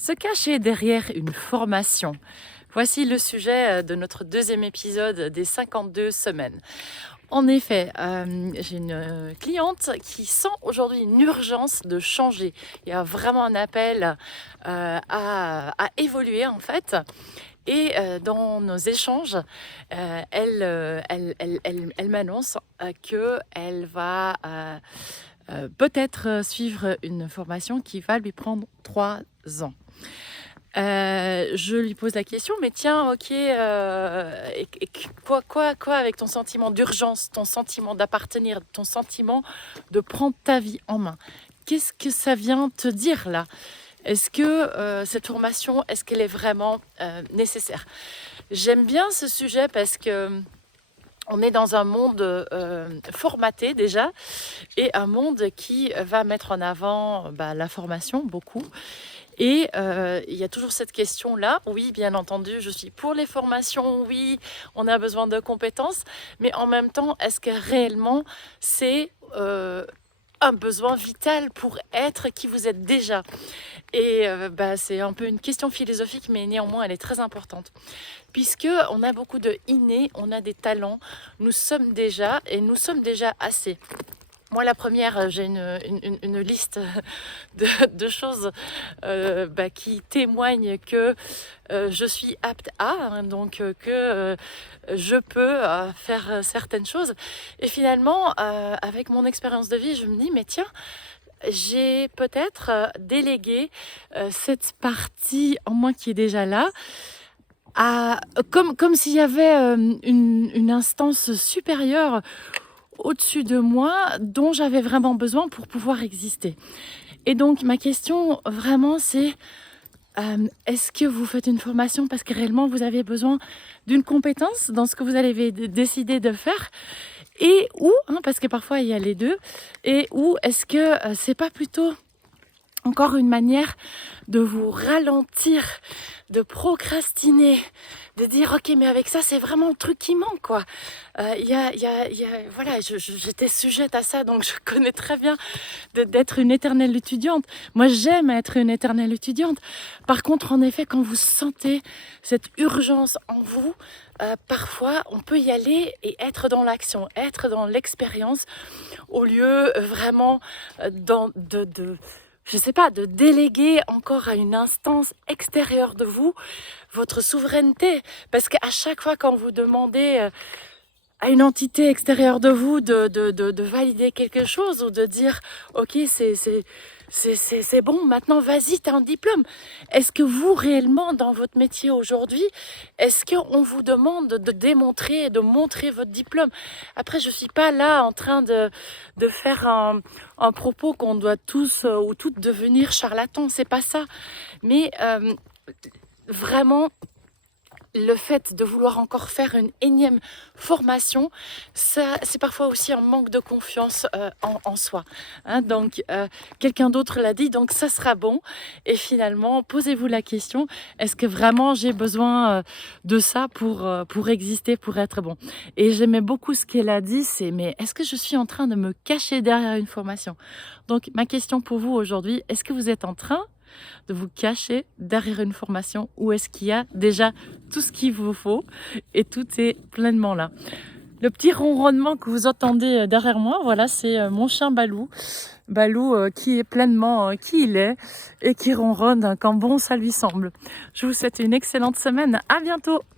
Se cacher derrière une formation. Voici le sujet de notre deuxième épisode des 52 semaines. En effet, j'ai une cliente qui sent aujourd'hui une urgence de changer. Il y a vraiment un appel à évoluer en fait. Et dans nos échanges, elle m'annonce qu'elle va peut-être suivre une formation qui va lui prendre 3 ans. Je lui pose la question, mais tiens, ok, quoi avec ton sentiment d'urgence, ton sentiment d'appartenir, ton sentiment de prendre ta vie en main? Qu'est-ce que ça vient te dire là? Est-ce que cette formation, est-ce qu'elle est vraiment nécessaire? J'aime bien ce sujet parce que on est dans un monde formaté déjà et un monde qui va mettre en avant la formation beaucoup. Et il y a toujours cette question-là. Oui, bien entendu, je suis pour les formations. Oui, on a besoin de compétences. Mais en même temps, est-ce que réellement, c'est un besoin vital pour être qui vous êtes déjà? Et c'est un peu une question philosophique, mais néanmoins, elle est très importante. Puisque on a beaucoup de innés, on a des talents. Nous sommes déjà assez. Moi, la première, j'ai une liste de choses qui témoignent que je suis apte à, donc que je peux faire certaines choses. Et finalement, avec mon expérience de vie, je me dis, mais tiens, j'ai peut-être délégué cette partie en moi qui est déjà là, comme s'il y avait une instance supérieure au-dessus de moi dont j'avais vraiment besoin pour pouvoir exister. Et donc ma question vraiment c'est est-ce que vous faites une formation parce que réellement vous avez besoin d'une compétence dans ce que vous allez décider de faire, et ou parce que parfois il y a les deux, et ou est-ce que c'est pas plutôt encore une manière de vous ralentir, de procrastiner, de dire ok, mais avec ça c'est vraiment le truc qui manque quoi. Voilà, j'étais sujette à ça, donc je connais très bien d'être une éternelle étudiante. Moi j'aime être une éternelle étudiante. Par contre, en effet, quand vous sentez cette urgence en vous, parfois on peut y aller et être dans l'action, être dans l'expérience, au lieu vraiment de déléguer encore à une instance extérieure de vous votre souveraineté. Parce qu'à chaque fois quand vous demandez à une entité extérieure de vous de valider quelque chose ou de dire ok, c'est bon, maintenant vas-y, t'as un diplôme. Est-ce que vous réellement dans votre métier aujourd'hui, est-ce qu'on vous demande de démontrer et de montrer votre diplôme? Après, je suis pas là en train de faire un propos qu'on doit tous ou toutes devenir charlatans, c'est pas ça. Mais vraiment, le fait de vouloir encore faire une énième formation, ça, c'est parfois aussi un manque de confiance en soi. Donc, quelqu'un d'autre l'a dit, donc ça sera bon. Et finalement, posez-vous la question, est-ce que vraiment j'ai besoin de ça pour exister, pour être bon? Et j'aimais beaucoup ce qu'elle a dit, c'est mais est-ce que je suis en train de me cacher derrière une formation? Donc, ma question pour vous aujourd'hui, est-ce que vous êtes en train de vous cacher derrière une formation, ou est-ce qu'il y a déjà tout ce qu'il vous faut et tout est pleinement là? Le petit ronronnement que vous entendez derrière moi, voilà, c'est mon chien Balou. Balou qui est pleinement qui il est et qui ronronne quand bon ça lui semble. Je vous souhaite une excellente semaine. À bientôt!